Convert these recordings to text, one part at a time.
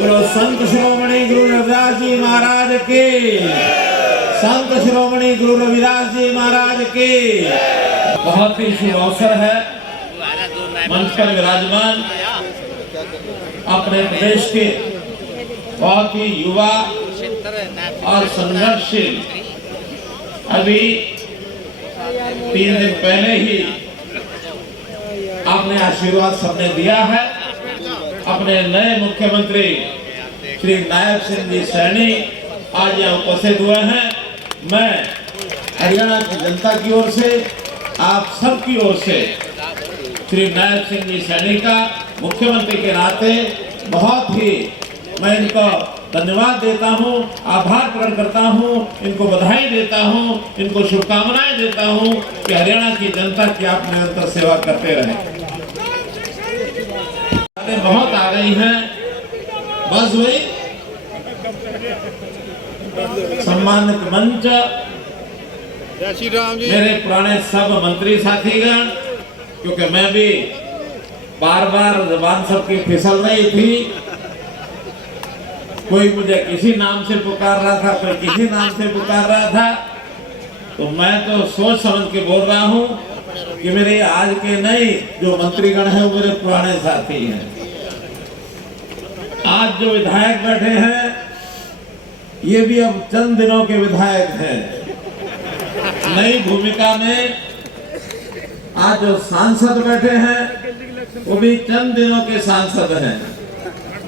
बोलो संत शिरोमणि गुरु रविदास जी महाराज के, संत शिरोमणि गुरु रविदास जी महाराज के। बहुत ही शुभ अवसर है। मंच पर विराजमान अपने प्रदेश के बहुत ही युवा और संघर्षशील, अभी 3 दिन पहले ही आपने आशीर्वाद सबने दिया है। अपने नए मुख्यमंत्री श्री नायब सिंह जी सैनी आज यहाँ उपस्थित हुए हैं। मैं हरियाणा की जनता की ओर से, आप सब की ओर से श्री नायब सिंह जी सैनी का मुख्यमंत्री के नाते बहुत ही मैं इनको धन्यवाद देता हूं, आभार प्रकट करता हूं, इनको बधाई देता हूं, इनको शुभकामनाएं देता हूं कि हरियाणा की जनता की आप निरंतर सेवा करते रहें। बहुत आ गई हैं, बस वही सम्मानित मंच, मेरे पुराने सब मंत्री साथीगण, क्योंकि मैं भी बार बार जबान सबकी फिसल रही थी। कोई मुझे किसी नाम से पुकार रहा था, कोई किसी नाम से पुकार रहा था, तो मैं तो सोच समझ के बोल रहा हूं कि मेरे आज के नए जो मंत्रीगण हैं वो मेरे पुराने साथी हैं। आज जो विधायक बैठे हैं ये भी अब चंद दिनों के विधायक हैं। नई भूमिका में आज जो सांसद बैठे हैं वो भी चंद दिनों के सांसद हैं,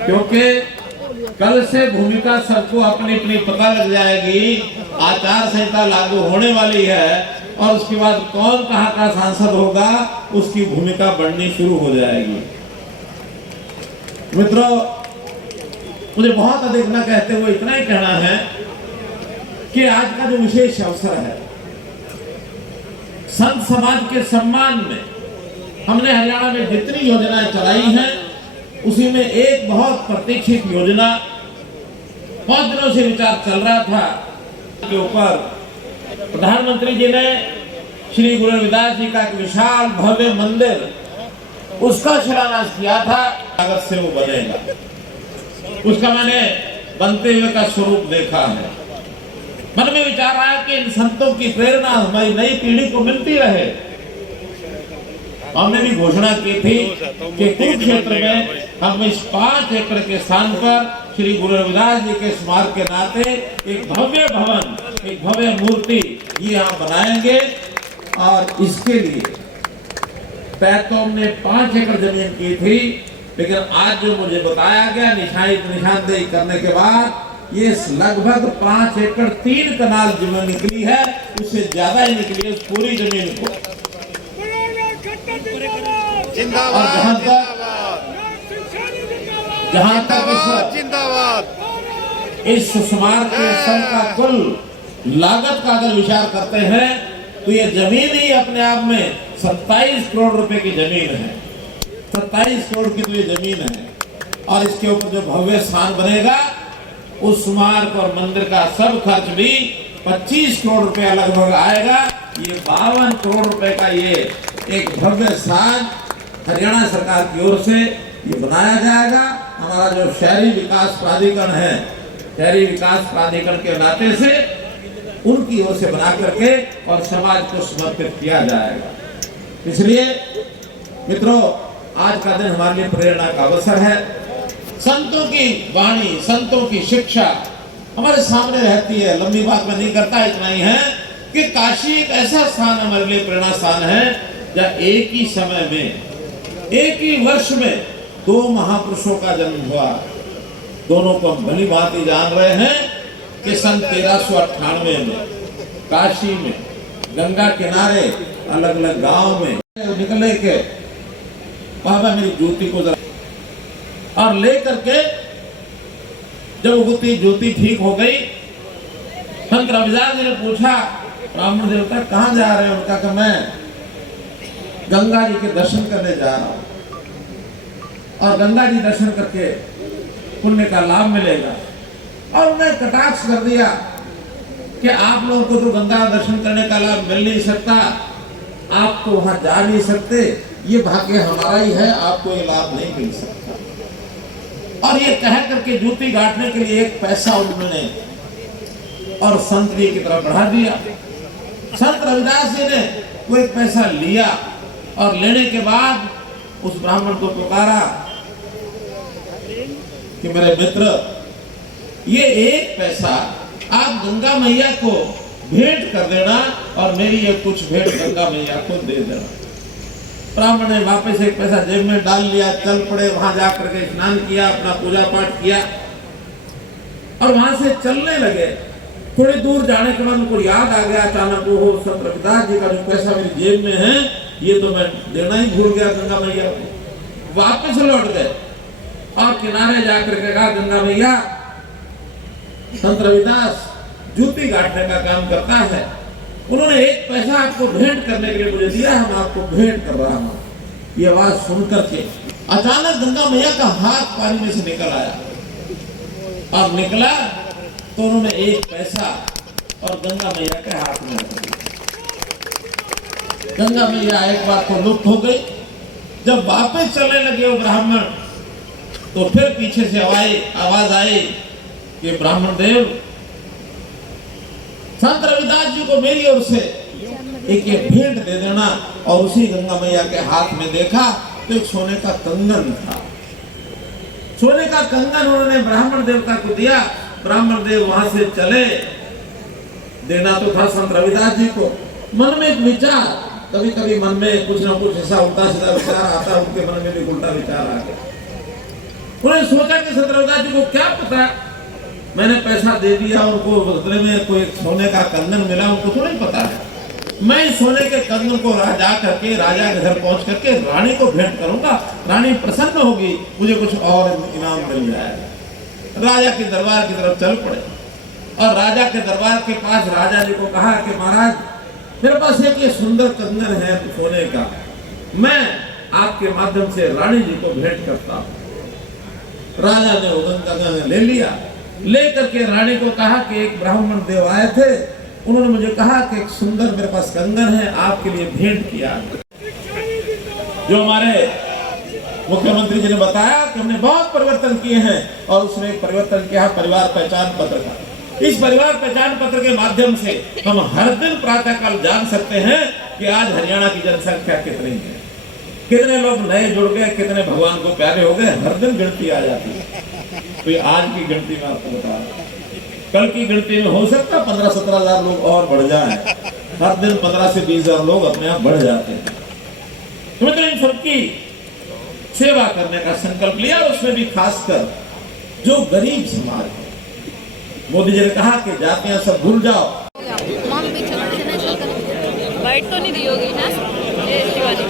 क्योंकि कल से भूमिका सबको अपनी अपनी पता लग जाएगी। आचार संहिता लागू होने वाली है और उसके बाद कौन कहाँ का सांसद होगा उसकी भूमिका बढ़नी शुरू हो जाएगी। मित्रों, मुझे बहुत अधिक न कहते हुए इतना ही कहना है कि आज का जो विशेष अवसर है, संत समाज के सम्मान में हमने हरियाणा में जितनी योजनाएं चलाई हैं उसी में एक बहुत प्रतीक्षित योजना, बहुत दिनों से विचार चल रहा था, के ऊपर प्रधानमंत्री जी ने श्री गुरु रविदास जी का एक विशाल भव्य मंदिर, उसका शिलान्यास किया था। कागज से वो बनेगा, उसका मैंने बनते हुए का स्वरूप देखा है। मन में विचार आया कि इन संतों की प्रेरणा हमारी नई पीढ़ी को मिलती रहे। हमने भी घोषणा की थी कि कुरुक्षेत्र में हम इस 5 एकड़ के स्थान पर श्री गुरु रविदास जी के स्मारक के नाते एक भव्य भवन, एक भव्य मूर्ति ये यहाँ बनाएंगे। और इसके लिए तय तो हमने 5 एकड़ जमीन की थी, लेकिन आज जो मुझे बताया गया निशानदेही करने के बाद ये लगभग 5 एकड़ 3 कनाल जमीन निकली है, उससे ज्यादा ही निकली है पूरी जमीन को। और जहां तक इस स्मारक के स्थल का कुल लागत का अगर विचार करते हैं तो ये जमीन ही अपने आप में 27 करोड़ रुपए की जमीन है। 27 करोड़ की तो ये जमीन है। और इसके ऊपर जो भव्य स्थान बनेगा उस स्मारक और मंदिर का सब खर्च भी 25 करोड़ रुपया लगभग आएगा। ये 52 करोड़ रुपए का ये एक भव्य स्थान हरियाणा सरकार की ओर से ये बनाया जाएगा। हमारा जो शहरी विकास प्राधिकरण है, शहरी विकास प्राधिकरण के नाते से उनकी ओर से बना करके और समाज को समर्पित किया जाएगा। इसलिए मित्रों, आज का दिन हमारे लिए प्रेरणा का अवसर है। संतों की वाणी, संतों की शिक्षा हमारे सामने रहती है। लंबी बात मैं नहीं करता, इतना ही है कि काशी एक ऐसा स्थान हमारे लिए प्रेरणा स्थान है जहाँ एक ही समय में, एक ही वर्ष में 2 महापुरुषों का जन्म हुआ। दोनों को हम भली भांति जान रहे हैं कि सन 1398 में काशी में गंगा किनारे अलग अलग गांव में निकले के बाबा मेरी ज्योति को जरा और ले करके जब उगती ज्योति ठीक हो गई, संत रविदास जी ने पूछा ब्राह्मण देवता कहाँ जा रहे हैं? उनका कि मैं गंगा जी के दर्शन करने जा रहा हूँ और गंगा जी दर्शन करके पुण्य का लाभ मिलेगा। और उन्हें कटाक्ष कर दिया कि आप लोगों को तो गंगा दर्शन करने का लाभ मिल नहीं सकता, आप तो वहां जा नहीं सकते, ये भाग्य हमारा ही है, आपको ये लाभ नहीं मिल सकता। और ये कह करके जूती गांठने के लिए एक पैसा उन्होंने और संत जी की तरफ बढ़ा दिया। संत रविदास जी ने वो एक पैसा लिया और लेने के बाद उस ब्राह्मण को पुकारा कि मेरे मित्र, ये एक पैसा आप गंगा मैया को भेंट कर देना और मेरी ये कुछ भेंट गंगा मैया को दे देना। ब्राह्मण ने वापस एक पैसा जेब में डाल लिया, चल पड़े, वहां जाकर के स्नान किया, अपना पूजा पाठ किया और वहां से चलने लगे। थोड़ी दूर जाने के बाद उनको याद आ गया अचानक, वो संत रविदास जी का जो पैसा मेरी जेब में है ये तो मैं देना ही भूल गया गंगा मैया को। वापस लौट गए और किनारे जाकर के कहा, गंगा मैया, संत रविदास जूती गांठने का काम करता है, उन्होंने एक पैसा आपको भेंट करने के लिए मुझे दिया, हम आपको भेंट कर रहा हूं। ये आवाज सुनकर के अचानक गंगा मैया का हाथ पानी में से निकल आया और निकला तो उन्होंने एक पैसा और गंगा मैया के हाथ में रख दिया। गंगा मैया एक बार तो लुप्त हो गई। जब वापस चलने लगे वो ब्राह्मण तो फिर पीछे से आवाज आई कि ब्राह्मण देव, संत रविदास जी को मेरी ओर से एक ये भेंट दे देना। और उसी गंगा मैया के हाथ में देखा तो एक सोने का कंगन था। सोने का कंगन उन्होंने ब्राह्मण देवता को दिया। ब्राह्मण देव वहां से चले, देना तो था संत रविदास जी को। मन में एक विचार, कभी कभी मन में कुछ ना कुछ ऐसा उल्टा सीधा विचार आता, उनके मन में भी उल्टा विचार आ गया। उन्होंने सोचा कि संत रविदास जी को क्या पता, मैंने पैसा दे दिया, उनको बदले में कोई सोने का कंगन मिला, उनको थोड़ा ही पता है। मैं सोने के कंगन को राजा करके राजा के घर पहुंच करके रानी को भेंट करूंगा, रानी प्रसन्न होगी, मुझे कुछ और इनाम मिल जाएगा। राजा के दरबार की तरफ चल पड़े और राजा के दरबार के पास राजा जी को कहा कि महाराज, मेरे पास एक ये सुंदर कंगन है सोने का, मैं आपके माध्यम से रानी जी को भेंट करता हूं। राजा ने वो कंगन ले लिया, लेकर के रानी को कहा कि एक ब्राह्मण देव आए थे, उन्होंने मुझे कहा कि एक सुंदर मेरे पास कंगन है, आपके लिए भेंट किया। जो हमारे मुख्यमंत्री जी ने बताया कि हमने बहुत परिवर्तन किए हैं और उसने परिवर्तन किया परिवार पहचान पत्र का। इस परिवार पहचान पत्र के माध्यम से हम हर दिन प्रातःकाल जान सकते हैं कि आज हरियाणा की जनसंख्या कितनी है, कितने लोग नए जुड़ गए, कितने भगवान को प्यारे हो गए। हर दिन गिनती आ जाती है। तो आज की गिनती में आपको बता, कल की गिनती में हो सकता है 15-17 हजार लोग और बढ़ जाएं। हर दिन 15 से 20 हजार लोग अपने आप बढ़ जाते हैं। तो मतलब इन सबकी सेवा करने का संकल्प लिया, उसमें भी खासकर जो गरीब समाज है। मोदी जी ने कहा कि जातियां सब भूल जाओ। वाइट तो नहीं दी होगी ना ये शिवाजी